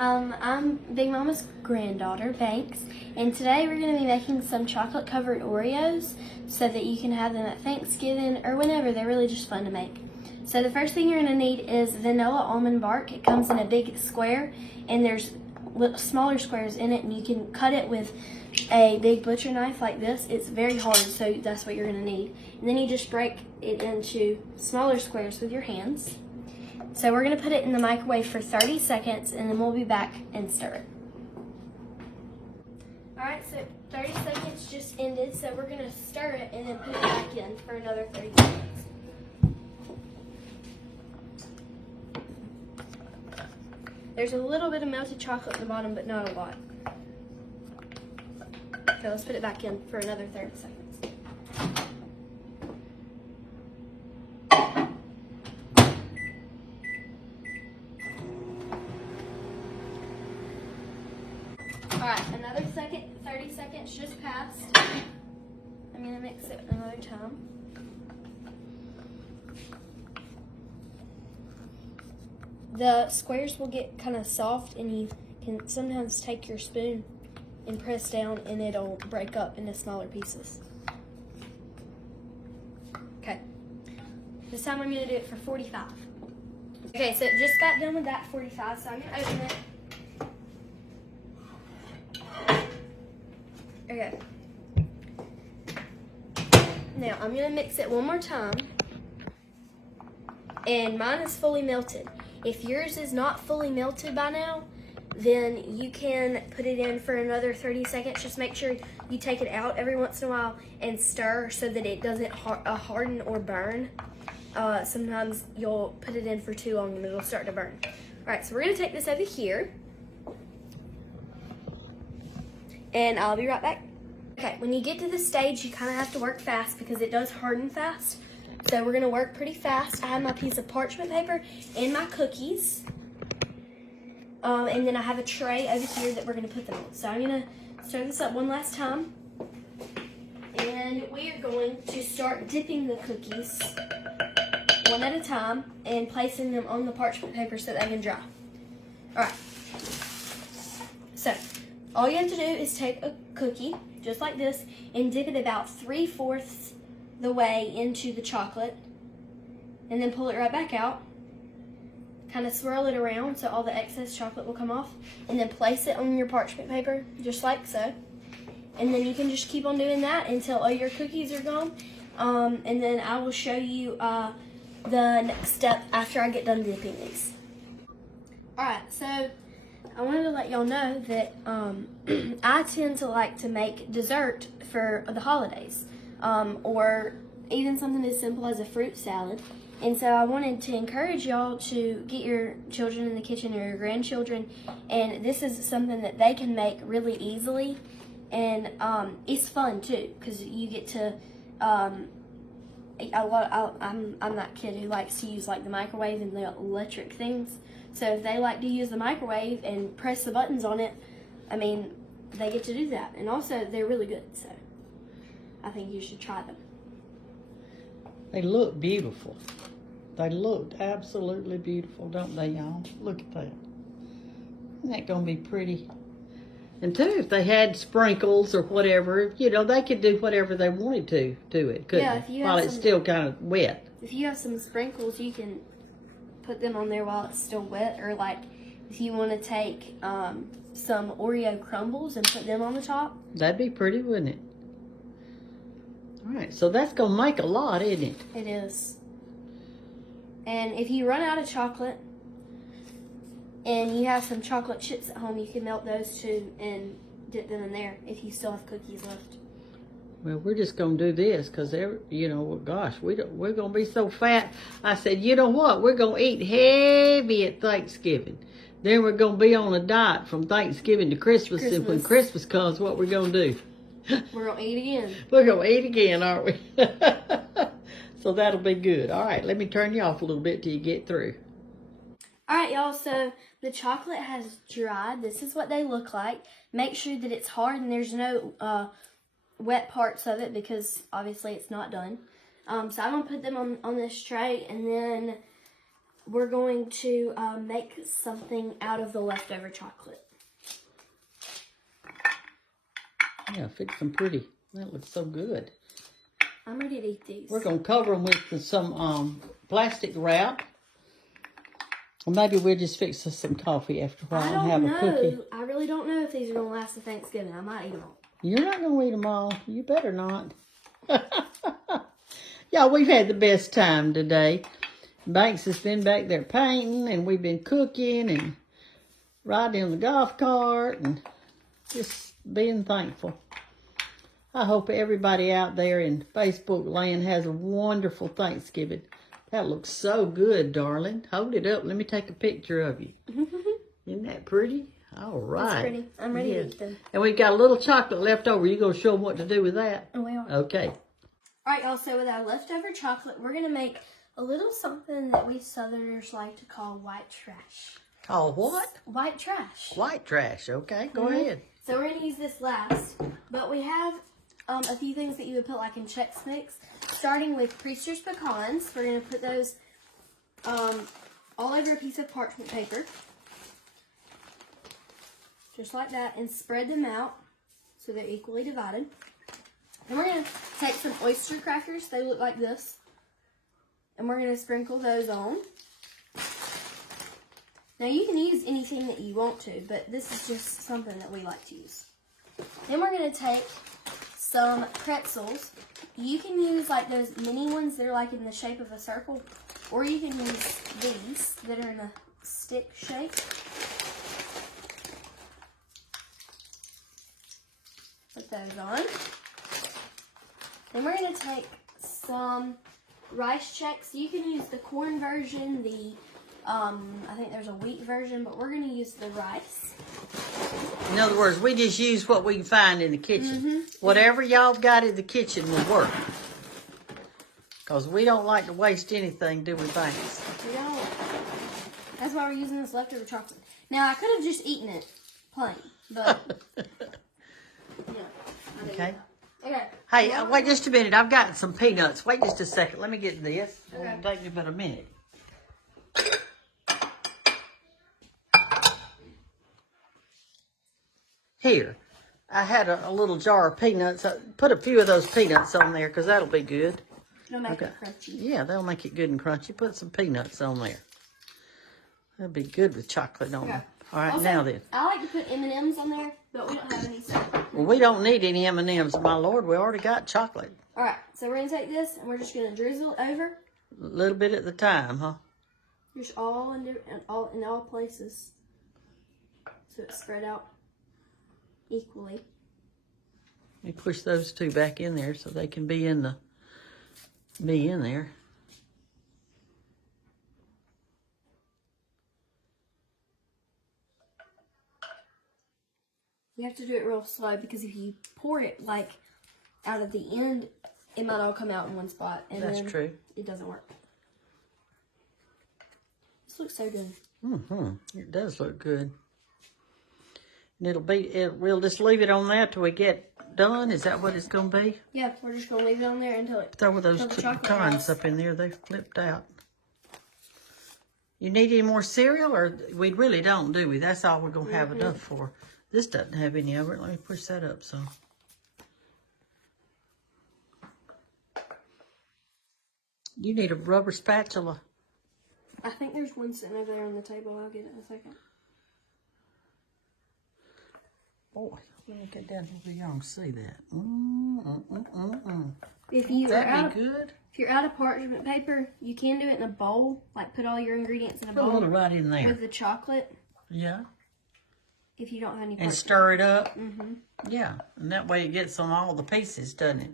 I'm Big Mama's granddaughter, Banks, and today we're going to be making some chocolate-covered Oreos so that you can have them at Thanksgiving or whenever. They're really just fun to make. So the first thing you're going to need is vanilla almond bark. It comes in a big square, and there's smaller squares in it, and you can cut it with a big butcher knife like this. It's very hard, so that's what you're going to need. And then you just break it into smaller squares with your hands. So we're going to put it in the microwave for 30 seconds, and then we'll be back and stir it. Alright, so 30 seconds just ended, so we're going to stir it and then put it back in for another 30 seconds. There's a little bit of melted chocolate at the bottom, but not a lot. So let's put it back in for another 30 seconds. Alright, another 30 seconds just passed. I'm going to mix it another time. The squares will get kind of soft, and you can sometimes take your spoon and press down, and it'll break up into smaller pieces. Okay, this time I'm going to do it for 45. Okay, so it just got done with that 45, so I'm going to open it. Okay. Now I'm going to mix it one more time. And mine is fully melted. If yours is not fully melted by now, then you can put it in for another 30 seconds. Just make sure you take it out every once in a while and stir so that it doesn't harden or burn. Sometimes you'll put it in for too long and it'll start to burn. Alright, so we're going to take this over here. And I'll be right back. Okay, when you get to this stage, you kind of have to work fast because it does harden fast. So we're going to work pretty fast. I have my piece of parchment paper and my cookies. And then I have a tray over here that we're going to put them on. So I'm going to stir this up one last time. And we are going to start dipping the cookies one at a time and placing them on the parchment paper so they can dry. Alright. So all you have to do is take a cookie, just like this, and dip it about 3/4 the way into the chocolate, and then pull it right back out. Kind of swirl it around so all the excess chocolate will come off, and then place it on your parchment paper, just like so. And then you can just keep on doing that until all your cookies are gone. And then I will show you the next step after I get done dipping these. Alright, so I wanted to let y'all know that I tend to like to make dessert for the holidays, or even something as simple as a fruit salad. And so I wanted to encourage y'all to get your children in the kitchen or your grandchildren, and this is something that they can make really easily, and it's fun too because you get to I'm that kid who likes to use like the microwave and the electric things. So if they like to use the microwave and press the buttons on it, I mean, they get to do that. And also, they're really good, so I think you should try them. They look beautiful. They look absolutely beautiful, don't they, y'all? Look at that. Isn't that going to be pretty? And too, if they had sprinkles or whatever, you know, they could do whatever they wanted to it, couldn't Yeah, they? if you While have it's some, still kind of wet. If you have some sprinkles, you can put them on there while it's still wet, or like if you want to take some Oreo crumbles and put them on the top. That'd be pretty, wouldn't it? All right, so that's going to make a lot, isn't it? It is. And if you run out of chocolate and you have some chocolate chips at home, you can melt those too and dip them in there if you still have cookies left. Well, we're just going to do this because, you know, gosh, we're going to be so fat. I said, you know what? We're going to eat heavy at Thanksgiving. Then we're going to be on a diet from Thanksgiving to Christmas. And when Christmas comes, what we're going to do? We're going to eat again. We're going to eat again, aren't we? So that'll be good. All right, let me turn you off a little bit till you get through. All right, y'all, so the chocolate has dried. This is what they look like. Make sure that it's hard and there's no wet parts of it because obviously it's not done. So I'm going to put them on this tray, and then we're going to make something out of the leftover chocolate. Yeah, fix them pretty. That looks so good. I'm ready to eat these. We're going to cover them with some plastic wrap. Or maybe we'll just fix us some coffee after a while and have a cookie. I really don't know if these are going to last to Thanksgiving. I might eat them all. You're not going to eat them all. You better not. Yeah, we've had the best time today. Banks has been back there painting, and we've been cooking and riding on the golf cart and just being thankful. I hope everybody out there in Facebook land has a wonderful Thanksgiving. That looks so good, darling. Hold it up. Let me take a picture of you. Isn't that pretty? All right. That's pretty. I'm ready to eat them. And we've got a little chocolate left over. You going to show them what to do with that? Oh, we are. Okay. All right, y'all. So with our leftover chocolate, we're going to make a little something that we Southerners like to call white trash. Call what? White trash. White trash. Okay, go ahead. So we're going to use this last. But we have a few things that you would put like in Chex Mix. Starting with Priester's pecans. We're going to put those all over a piece of parchment paper. Just like that. And spread them out so they're equally divided. And we're going to take some oyster crackers. They look like this. And we're going to sprinkle those on. Now you can use anything that you want to, but this is just something that we like to use. Then we're going to take some pretzels. You can use like those mini ones that are like in the shape of a circle, or you can use these that are in a stick shape. Put those on. Then we're going to take some rice Chex. You can use the corn version, I think there's a wheat version, but we're going to use the rice. In other words, we just use what we can find in the kitchen. Whatever y'all got in the kitchen will work. Because we don't like to waste anything, do we, Banks? We don't. That's why we're using this leftover chocolate. Now, I could have just eaten it plain, but yeah. Okay. Okay. Hey, wait just a minute. I've got some peanuts. Wait just a second. Let me get this. Okay. It'll take me about a minute. Here, I had a little jar of peanuts. I put a few of those peanuts on there because that'll be good. It'll make it crunchy. Yeah, that'll make it good and crunchy. Put some peanuts on there. That'll be good with chocolate on them. All right, Also, now then. I like to put M&Ms on there, but we don't have any. So. Well, we don't need any M&Ms, my Lord. We already got chocolate. All right, so we're going to take this and we're just going to drizzle it over. A little bit at the time, huh? Just all in all places. So it's spread out equally. You push those two back in there so they can be in there. You have to do it real slow because if you pour it like out of the end, it might all come out in one spot. And That's then true. It doesn't work. This looks so good. It does look good. And we'll just leave it on there till we get done. Is that what it's going to be? Yeah, we're just going to leave it on there until it... Throw those two pecans up in there. They flipped out. You need any more cereal? Or we really don't, do we? That's all we're going to have enough for. This doesn't have any of it. Let me push that up some. You need a rubber spatula. I think there's one sitting over there on the table. I'll get it in a second. Boy, let me get down here so y'all can see that. If you That'd be good. If you're out of parchment paper, you can do it in a bowl. Like put all your ingredients in a Put a bowl little right in there. with the chocolate. Yeah. If you don't have any And stir it up. Mm-hmm. Yeah, and that way it gets on all the pieces, doesn't it?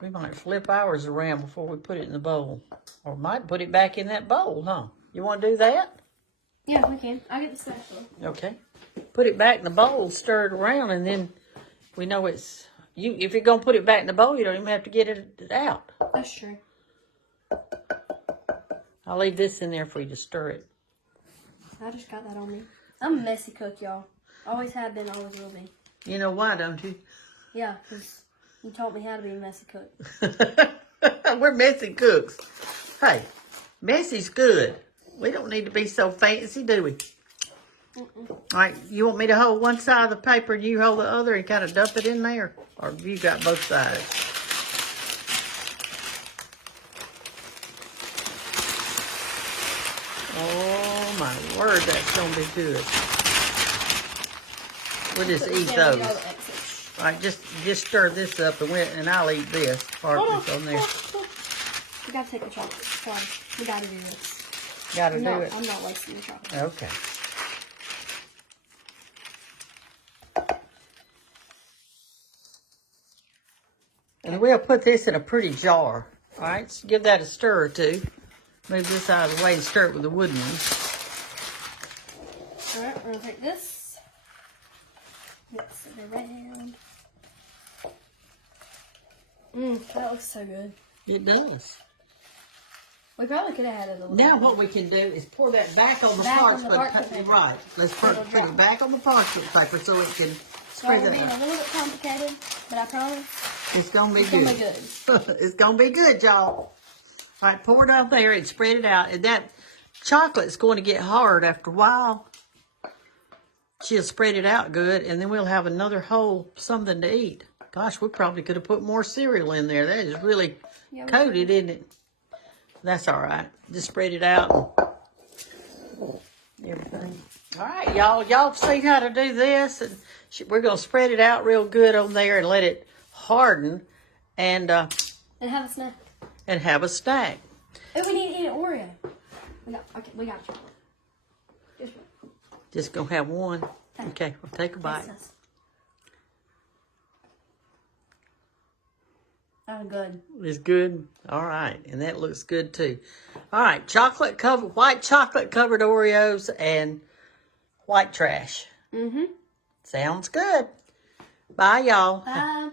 We might flip ours around before we put it in the bowl. Or might put it back in that bowl, huh? You want to do that? Yeah, we can. I'll get the spatula. Okay. Put it back in the bowl, stir it around, and then we know it's... If you're going to put it back in the bowl, you don't even have to get it out. That's true. I'll leave this in there for you to stir it. I just got that on me. I'm a messy cook, y'all. Always have been, always will be. You know why, don't you? Yeah, because you taught me how to be a messy cook. We're messy cooks. Hey, messy's good. We don't need to be so fancy, do we? All right, you want me to hold one side of the paper and you hold the other and kind of dump it in there? Or you got both sides? Oh, my word, that's going to be good. We'll just eat those. All right, just stir this up and I'll eat this part that's on there. We gotta take the chocolate. Sorry. We gotta do this. Gotta do it. I'm not wasting the chocolate. Okay. And we'll put this in a pretty jar. All right, so give that a stir or two. Move this out of the way and stir it with the wooden one. All right, we're gonna take this. Mix it around. That looks so good. It does. We probably could have had it a little Now bit. what we can do is pour that back on the Back on parchment the parchment paper. paper. Right. Let's put it back on the parchment paper so it can spread It's it being a out. little bit complicated, but I promise It's gonna be it's good. gonna be good. It's gonna be good, y'all. All right, pour it out there and spread it out. And that chocolate's going to get hard after a while. She'll spread it out good, and then we'll have another whole something to eat. Gosh, we probably could have put more cereal in there. That is really coated, isn't it? That's all right. Just spread it out. Everything. All right, y'all. Y'all see how to do this. And we're going to spread it out real good on there and let it harden and have a snack. And have a snack. Oh, we need to eat an Oreo. We got you. Just going to have one. Okay, we'll take a bite. Oh, good. It's good. All right, and that looks good too. All right, white chocolate covered Oreos and white trash. Mm-hmm. Sounds good. Bye, y'all. Bye.